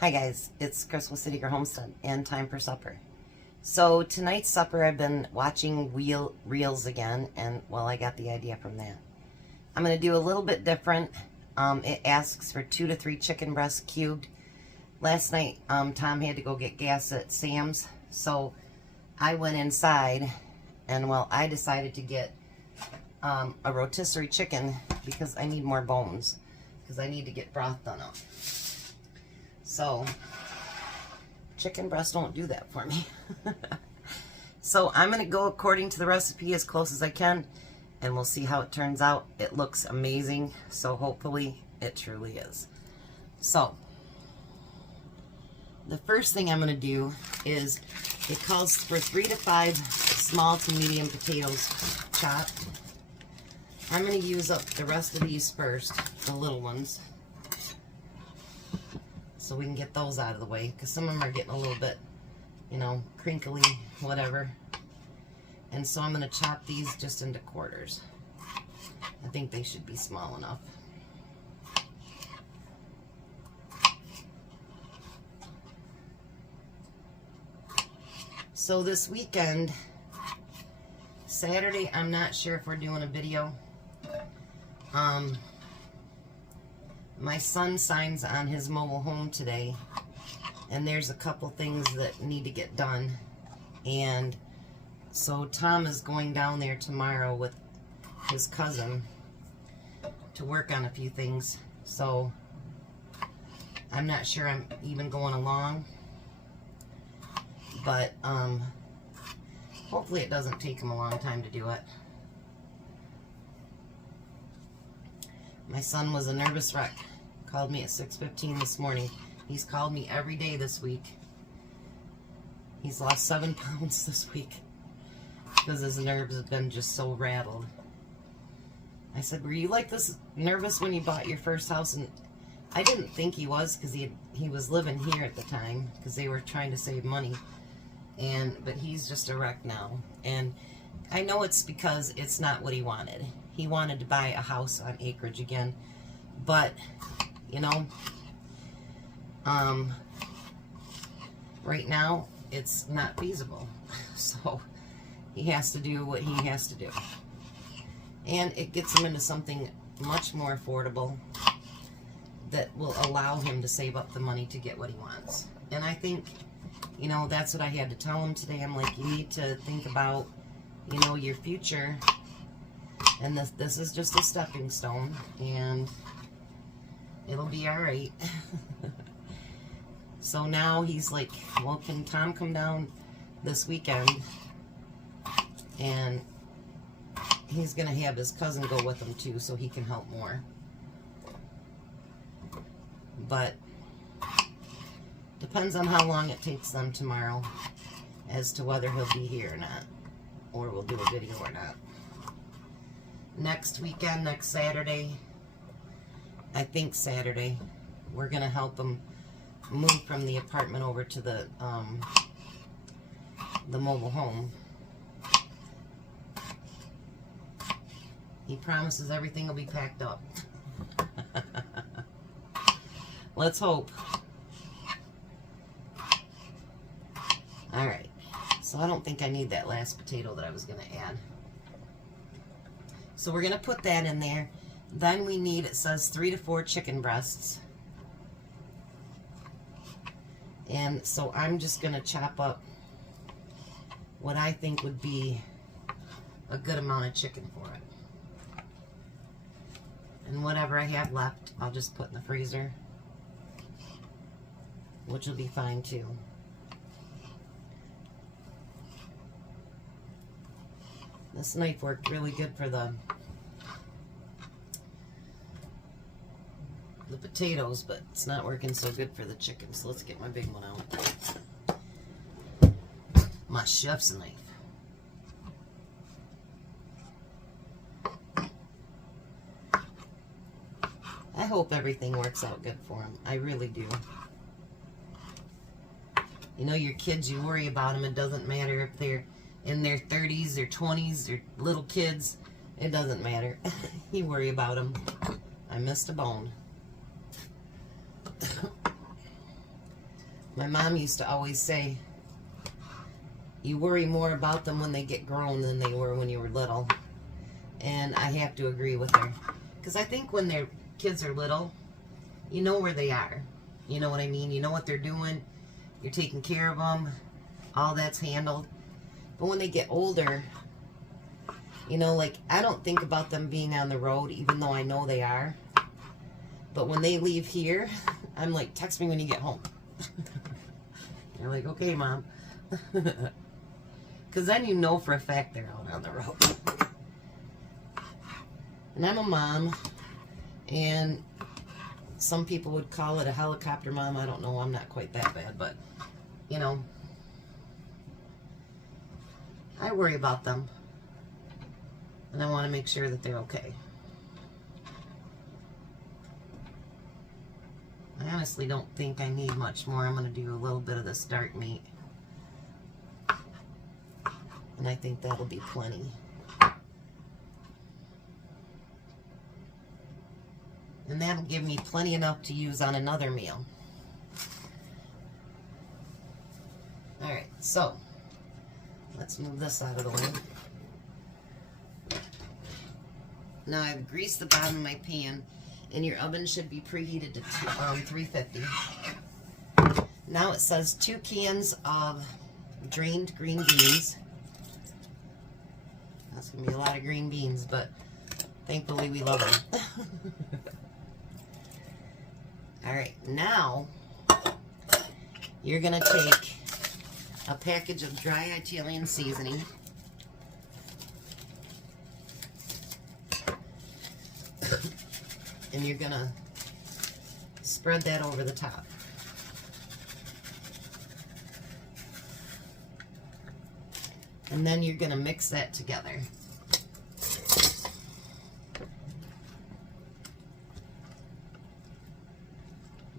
Hi guys, it's Chris with City Girl Homestead and time for supper. So tonight's supper, I've been watching reels again, and well, I got the idea from that. I'm going to do a little bit different. It asks for 2 to 3 chicken breasts cubed. Last night, Tom had to go get gas at Sam's, so I went inside, and well, I decided to get a rotisserie chicken because I need more bones, because I need to get broth done up. So, chicken breasts don't do that for me. So I'm going to go according to the recipe as close as I can, and we'll see how it turns out. It looks amazing, so hopefully it truly is. So, the first thing I'm going to do is, it calls for 3 to 5 small to medium potatoes chopped. I'm going to use up the rest of these first, the little ones, so we can get those out of the way, because some of them are getting a little bit, you know, crinkly, whatever. And so I'm going to chop these just into quarters. I think they should be small enough. So this weekend, Saturday, I'm not sure if we're doing a video. My son signs on his mobile home today, and there's a couple things that need to get done, and so Tom is going down there tomorrow with his cousin to work on a few things, so I'm not sure I'm even going along, but hopefully it doesn't take him a long time to do it. My son was a nervous wreck. Called me at 6:15 this morning. He's called me every day this week. He's lost 7 pounds this week because his nerves have been just so rattled. I said, were you like this nervous when you bought your first house? And I didn't think he was, because he was living here at the time because they were trying to save money. But he's just a wreck now. And I know it's because it's not what he wanted. He wanted to buy a house on acreage again, but you know, right now it's not feasible, so he has to do what he has to do, and it gets him into something much more affordable that will allow him to save up the money to get what he wants. And I think, you know, that's what I had to tell him today. I'm like, you need to think about, you know, your future. And this is just a stepping stone, and it'll be all right. So now he's like, well, can Tom come down this weekend? And he's going to have his cousin go with him too, so he can help more. But depends on how long it takes them tomorrow as to whether he'll be here or not, or we'll do a video or not. Next weekend, next Saturday, I think Saturday, we're going to help him move from the apartment over to the mobile home. He promises everything will be packed up. Let's hope. Alright, so I don't think I need that last potato that I was going to add. So we're going to put that in there. Then we need, it says 3 to 4 chicken breasts. And so I'm just going to chop up what I think would be a good amount of chicken for it. And whatever I have left, I'll just put in the freezer, which will be fine too. This knife worked really good for the potatoes, but it's not working so good for the chicken. So let's get my big one out. My chef's knife. I hope everything works out good for him. I really do. You know, your kids, you worry about them. It doesn't matter if they're in their 30s, their 20s, they're little kids. It doesn't matter. You worry about them. I missed a bone. My mom used to always say, you worry more about them when they get grown than they were when you were little. And I have to agree with her. Because I think when their kids are little, you know where they are. You know what I mean? You know what they're doing. You're taking care of them. All that's handled. But when they get older, you know, like, I don't think about them being on the road, even though I know they are. But when they leave here, I'm like, text me when you get home. They're like, okay, Mom. Because then you know for a fact they're out on the road. And I'm a mom, and some people would call it a helicopter mom. I don't know. I'm not quite that bad, but, you know, I worry about them, and I want to make sure that they're okay. I honestly don't think I need much more. I'm going to do a little bit of this dark meat, and I think that'll be plenty. And that'll give me plenty enough to use on another meal. Alright, so let's move this out of the way. Now I've greased the bottom of my pan, and your oven should be preheated to 350. Now it says 2 cans of drained green beans. That's going to be a lot of green beans, but thankfully we love them. Alright, now you're going to take a package of dry Italian seasoning. And you're going to spread that over the top. And then you're going to mix that together.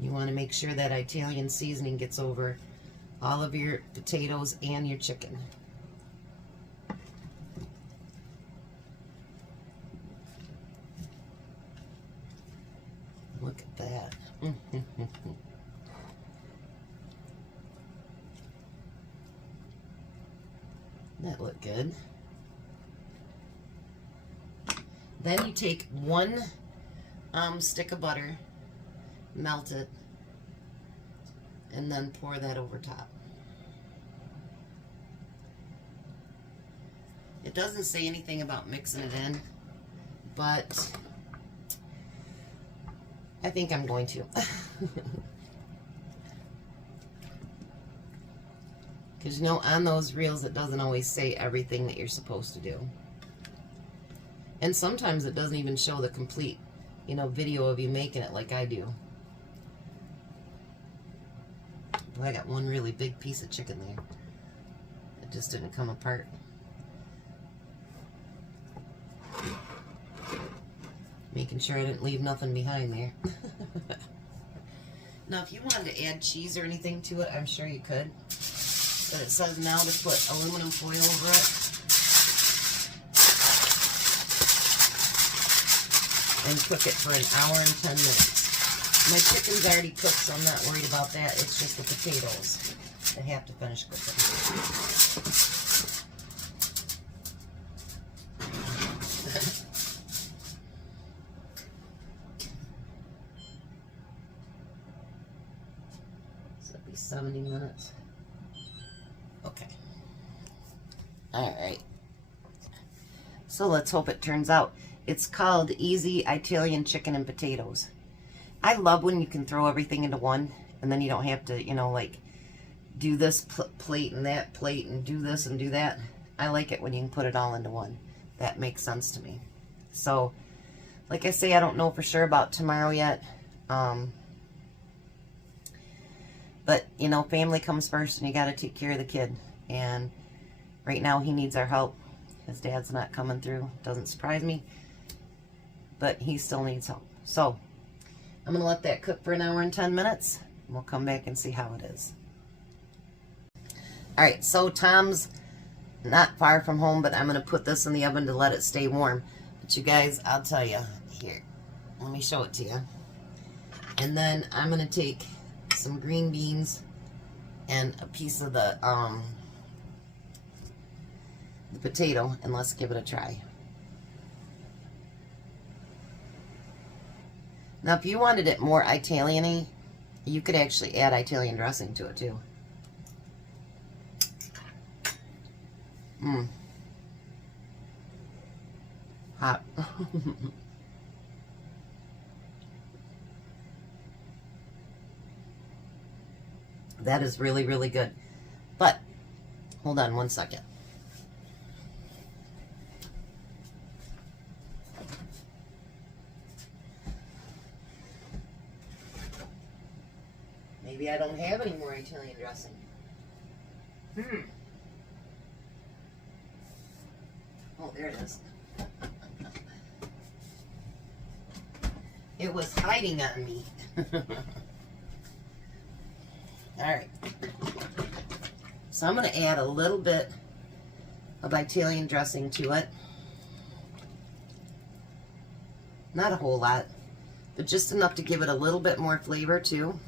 You want to make sure that Italian seasoning gets over all of your potatoes and your chicken. Look at that. That looked good. Then you take 1 stick of butter, melt it, and then pour that over top. It doesn't say anything about mixing it in, but I think I'm going to. Because, you know, on those reels, it doesn't always say everything that you're supposed to do. And sometimes it doesn't even show the complete, you know, video of you making it like I do. Well, I got one really big piece of chicken there. It just didn't come apart. Making sure I didn't leave nothing behind there. Now, if you wanted to add cheese or anything to it, I'm sure you could. But it says now to put aluminum foil over it. And cook it for 1 hour and 10 minutes. My chicken's already cooked, so I'm not worried about that. It's just the potatoes that have to finish cooking. So it'll be 70 minutes. Okay. Alright. So let's hope it turns out. It's called Easy Italian Chicken and Potatoes. I love when you can throw everything into one, and then you don't have to, you know, like, do this plate and that plate and do this and do that. I like it when you can put it all into one. That makes sense to me. So, like I say, I don't know for sure about tomorrow yet. But, you know, family comes first, and you got to take care of the kid. And right now he needs our help. His dad's not coming through. Doesn't surprise me. But he still needs help. So, I'm going to let that cook for 1 hour and 10 minutes. And we'll come back and see how it is. Alright, so Tom's not far from home, but I'm going to put this in the oven to let it stay warm. But you guys, I'll tell you. Here, let me show it to you. And then I'm going to take some green beans, and a piece of the potato, and let's give it a try. Now, if you wanted it more Italian-y, you could actually add Italian dressing to it, too. Mmm. Hot. That is really, really good. But, hold on one second. Maybe I don't have any more Italian dressing. Oh, there it is. It was hiding on me. Alright. So I'm going to add a little bit of Italian dressing to it. Not a whole lot, but just enough to give it a little bit more flavor too.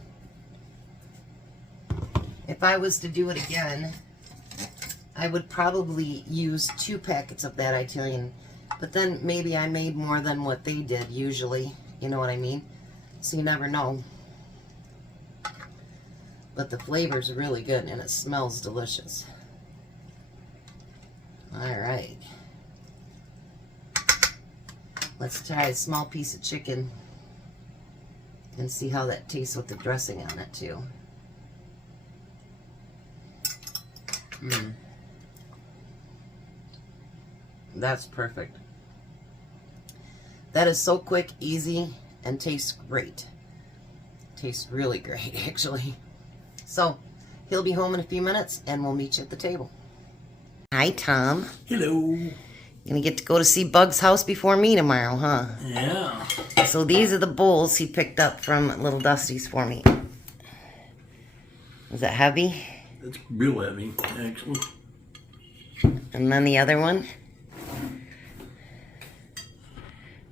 If I was to do it again, I would probably use 2 packets of that Italian, but then maybe I made more than what they did usually. You know what I mean? So you never know. But the flavor's really good and it smells delicious. Alright. Let's try a small piece of chicken and see how that tastes with the dressing on it too. That's perfect. That is so quick, easy, and tastes great. Tastes really great, actually. So, he'll be home in a few minutes, and we'll meet you at the table. Hi, Tom. Hello. Gonna get to go to see Bug's house before me tomorrow, huh? Yeah. So these are the bowls he picked up from Little Dusty's for me. Is that heavy? It's real heavy, actually. And then the other one.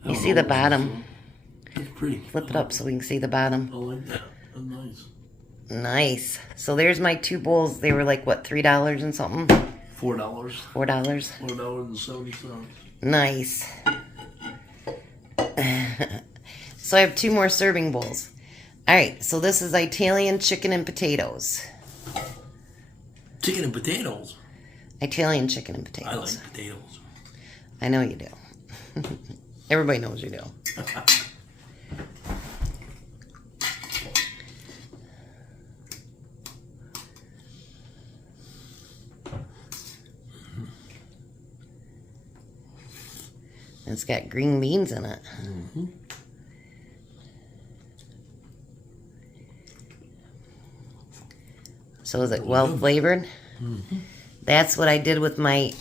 You see the bottom. That's pretty. Flip it up so we can see the bottom. I like that. That's nice. Nice. So there's my 2 bowls. They were like, what, $3 and something? $4. $4? $4.70. Nice. So I have 2 more serving bowls. Alright, so this is Italian chicken and potatoes. Chicken and potatoes? Italian chicken and potatoes. I like potatoes. I know you do. Everybody knows you do. It's got green beans in it. So is it well flavored? That's what I did with my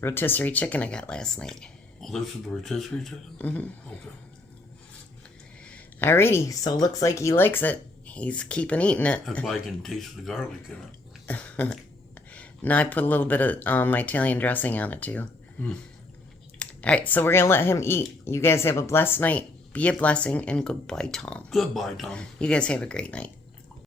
rotisserie chicken I got last night. Oh, this is the rotisserie chicken? Okay. Alrighty, so looks like he likes it. He's keeping eating it. That's why I can taste the garlic in it. Now I put a little bit of my Italian dressing on it too. Alright, so we're going to let him eat. You guys have a blessed night. Be a blessing, and goodbye, Tom. Goodbye, Tom. You guys have a great night.